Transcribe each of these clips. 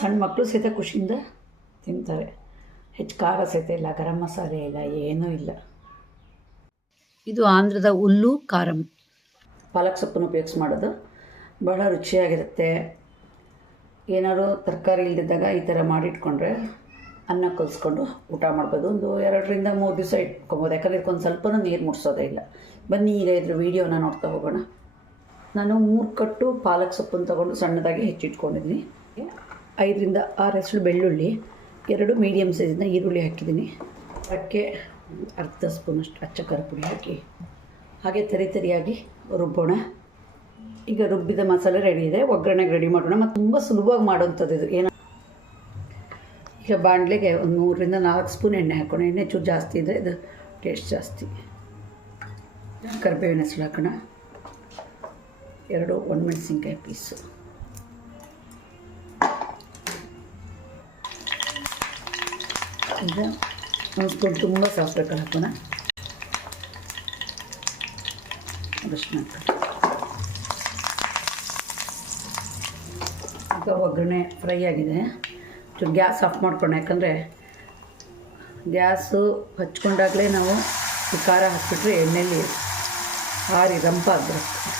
ಸಣ್ಣ ಮಕ್ಕಳು ಸಹಿತ ಖುಷಿಯಿಂದ ತಿಂತಾರೆ. ಹೆಚ್ಚು ಖಾರ ಸಹಿತ ಇಲ್ಲ, ಗರಂ ಮಸಾಲೆ ಇಲ್ಲ, ಏನೂ ಇಲ್ಲ. ಇದು ಆಂಧ್ರದ ಹುಲ್ಲು ಖಾರಂ ಪಾಲಕ್ ಸೊಪ್ಪನ್ನು ಉಪಯೋಗಿಸಿ ಮಾಡೋದು. ಬಹಳ ರುಚಿಯಾಗಿರುತ್ತೆ. ಏನಾದ್ರು ತರಕಾರಿ ಇಲ್ದಿದ್ದಾಗ ಈ ಥರ ಮಾಡಿಟ್ಕೊಂಡ್ರೆ ಅನ್ನ ಕಲಿಸ್ಕೊಂಡು ಊಟ ಮಾಡ್ಬೋದು. ಒಂದು ಎರಡರಿಂದ ಮೂರು ದಿವಸ ಇಟ್ಕೊಬೋದು. ಯಾಕಂದರೆ ಇದಕ್ಕೊಂದು ಸ್ವಲ್ಪನೂ ನೀರು ಮುಟ್ಸೋದೇ ಇಲ್ಲ. ಬನ್ನಿ, ಈಗ ಇದ್ರ ವೀಡಿಯೋನ ನೋಡ್ತಾ ಹೋಗೋಣ. ನಾನು ಮೂರು ಕಟ್ಟು ಪಾಲಕ್ ಸೊಪ್ಪನ್ನು ತೊಗೊಂಡು ಸಣ್ಣದಾಗಿ ಹೆಚ್ಚಿಟ್ಕೊಂಡಿದ್ದೀನಿ. ಐದರಿಂದ ಆರು ಹೆಸರು ಬೆಳ್ಳುಳ್ಳಿ, ಎರಡು ಮೀಡಿಯಮ್ ಸೈಜಿಂದ ಈರುಳ್ಳಿ ಹಾಕಿದ್ದೀನಿ. ಅದಕ್ಕೆ ಅರ್ಧ ಸ್ಪೂನಷ್ಟು ಅಚ್ಚ ಖಾರ ಪುಡಿ ಹಾಕಿ, ಹಾಗೆ ತರಿ ತರಿಯಾಗಿ ರುಬ್ಬೋಣ. ಈಗ ರುಬ್ಬಿದ ಮಸಾಲೆ ರೆಡಿ ಇದೆ. ಒಗ್ಗರಣೆಗೆ ರೆಡಿ ಮಾಡೋಣ. ಮತ್ತು ತುಂಬ ಸುಲಭವಾಗಿ ಮಾಡೋವಂಥದ್ದು ಇದು. ಏನು ಈಗ ಬಾಣಲೆಗೆ ಒಂದು ಮೂರರಿಂದ ನಾಲ್ಕು ಸ್ಪೂನ್ ಎಣ್ಣೆ ಹಾಕೋಣ. ಎಣ್ಣೆ ಚೂರು ಜಾಸ್ತಿ ಇದ್ದರೆ ಇದು ಟೇಸ್ಟ್ ಜಾಸ್ತಿ. ಕರಿಬೇವಿನ ಹೆಸರು ಹಾಕೋಣ. ಎರಡು ಒಣಮೆಣಸಿನ್ಕಾಯಿ ಪೀಸು. ಈಗ ಒಂದು ಸ್ಪೂನ್ ತುಂಬ ಸಾಫ್ಟ್ ಹಾಕೋಣ ಈಗ ಒಗ್ಗರಣೆ ಫ್ರೈ ಆಗಿದೆ. ಚೂರು ಗ್ಯಾಸ್ ಆಫ್ ಮಾಡ್ಕೊಳ್ಳೋಣ, ಯಾಕಂದರೆ ಗ್ಯಾಸು ಹಚ್ಕೊಂಡಾಗಲೇ ನಾವು ಈ ಖಾರ ಹಾಕ್ಬಿಟ್ರೆ ಎಣ್ಣೆಯಲ್ಲಿ ಹಾರಿ ರಂಪಾಗ್ಬಿಡುತ್ತೆ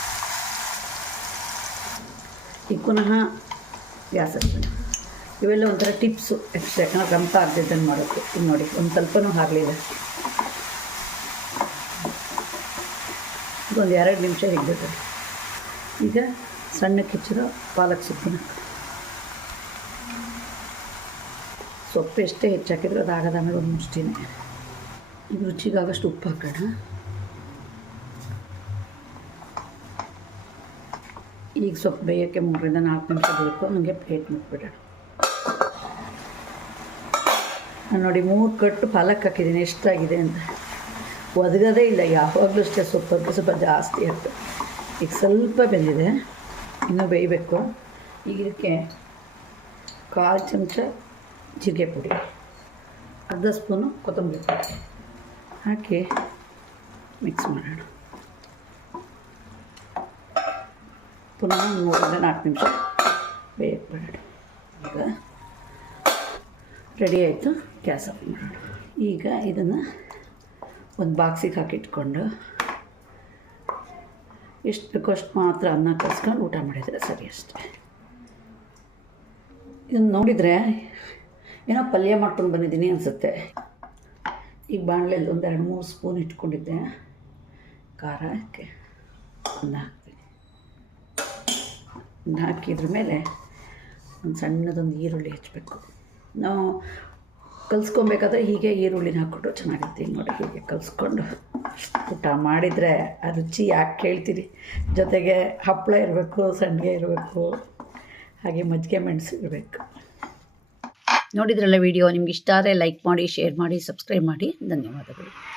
ಈಗ ಪುನಃ ಗ್ಯಾಸ್ ಹಚ್ಚೋಣ ಇವೆಲ್ಲ ಒಂಥರ ಟಿಪ್ಸು ಎಕ್ಸ್ಟ್ರಾ ಯಾಕಂದ್ರೆ ರಂಪ ಆಗ್ತಿದ್ದನ್ನು ಮಾಡೋಕ್ಕೆ. ಇದು ನೋಡಿ, ಒಂದು ಸ್ವಲ್ಪನೂ ಹಾರಲಿಲ್ಲ. ಇದೊಂದು ಎರಡು ನಿಮಿಷ ಹಿಡಿದಿದೆ ಈಗ ಸಣ್ಣ ಕಿಚ್ಚಿರೋ ಪಾಲಕ್ ಸೊಪ್ಪಿನ ಸೊಪ್ಪು ಎಷ್ಟೇ ಹೆಚ್ಚು ಹಾಕಿದ್ರೆ ಅದು ಆಗದ ಆಮೇಲೆ ಒಂದು ಮುಷ್ಟಿನೇ. ಈಗ ರುಚಿಗಾಗಷ್ಟು ಉಪ್ಪು ಹಾಕೋಣ. ಈಗ ಸೊಪ್ಪು ಬೇಯೋಕ್ಕೆ ಮೂರರಿಂದ ನಾಲ್ಕು ನಿಮಿಷ ಬೇಕು ನನಗೆ ಪ್ಲೇಟ್ ಮುಟ್ಬಿಡೋಣ ನೋಡಿ, ಮೂರು ಕಟ್ಟು ಪಾಲಕ್ ಹಾಕಿದ್ದೀನಿ, ಎಷ್ಟಾಗಿದೆ ಅಂತ. ಒದಗದೇ ಇಲ್ಲ, ಯಾವಾಗಲೂ ಅಷ್ಟೇ ಸೊಪ್ಪು ಸ್ವಲ್ಪ ಜಾಸ್ತಿ ಆಯಿತು ಈಗ ಸ್ವಲ್ಪ ಬೆಂದಿದೆ, ಇನ್ನೂ ಬೇಯಬೇಕು. ಈಗ ಇದಕ್ಕೆ ಕಾಲು ಚಮಚ ಜೀರಿಗೆ ಪುಡಿ, ಅರ್ಧ ಸ್ಪೂನು ಕೊತ್ತಂಬರಿ ಪುಡಿ ಹಾಕಿ ಮಿಕ್ಸ್ ಮಾಡೋಣ. ಪುನಃ ಮೂರರಿಂದ ನಾಲ್ಕು ನಿಮಿಷ ಬೇಯಕ್ಕೆ ಬಿಡೋಣ ಈಗ ರೆಡಿ ಆಯಿತು. ಗ್ಯಾಸ್ ಆಫ್ ಮಾಡೋಣ ಈಗ ಇದನ್ನು ಒಂದು ಬಾಕ್ಸಿಗೆ ಹಾಕಿಟ್ಕೊಂಡು ಎಷ್ಟು ಬೇಕೋ ಮಾತ್ರ ಅನ್ನ ಕಲಿಸ್ಕೊಂಡು ಊಟ ಮಾಡಿದರೆ ಸರಿ ಅಷ್ಟೇ. ಇದನ್ನು ನೋಡಿದರೆ ಏನೋ ಪಲ್ಯ ಮಾಡ್ಕೊಂಡು ಬಂದಿದ್ದೀನಿ ಅನಿಸುತ್ತೆ. ಈಗ ಬಾಣಲೆಯಲ್ಲಿ ಒಂದು ಎರಡು ಮೂರು ಸ್ಪೂನ್ ಇಟ್ಕೊಂಡಿದ್ದೆ. ಖಾರ ಹಾಕಿ ಅನ್ನ ಹಾಕ್ತೀನಿ. ಅನ್ನ ಹಾಕಿದ್ರ ಮೇಲೆ ಒಂದು ಸಣ್ಣದೊಂದು ಈರುಳ್ಳಿ ಹೆಚ್ಚಬೇಕು. ನಾವು ಕಲಿಸ್ಕೊಬೇಕಾದ್ರೆ ಹೀಗೆ ಈರುಳ್ಳಿನ ಹಾಕ್ಕೊಂಡು ಚೆನ್ನಾಗಿರ್ತೀವಿ ನೋಡಿ, ಹೀಗೆ ಕಲಿಸ್ಕೊಂಡು ಊಟ ಮಾಡಿದರೆ ಆ ರುಚಿ ಯಾಕೆ ಕೇಳ್ತೀರಿ? ಜೊತೆಗೆ ಹಪ್ಪಳ ಇರಬೇಕು, ಸಂಡಿಗೆ ಇರಬೇಕು, ಹಾಗೆ ಮಜ್ಜಿಗೆ ಮೆಣಸು ಇರಬೇಕು. ನೋಡಿದ್ರಲ್ಲ ವಿಡಿಯೋ, ನಿಮ್ಗೆ ಇಷ್ಟ ಆದರೆ ಲೈಕ್ ಮಾಡಿ, ಶೇರ್ ಮಾಡಿ, ಸಬ್ಸ್ಕ್ರೈಬ್ ಮಾಡಿ. ಧನ್ಯವಾದಗಳು.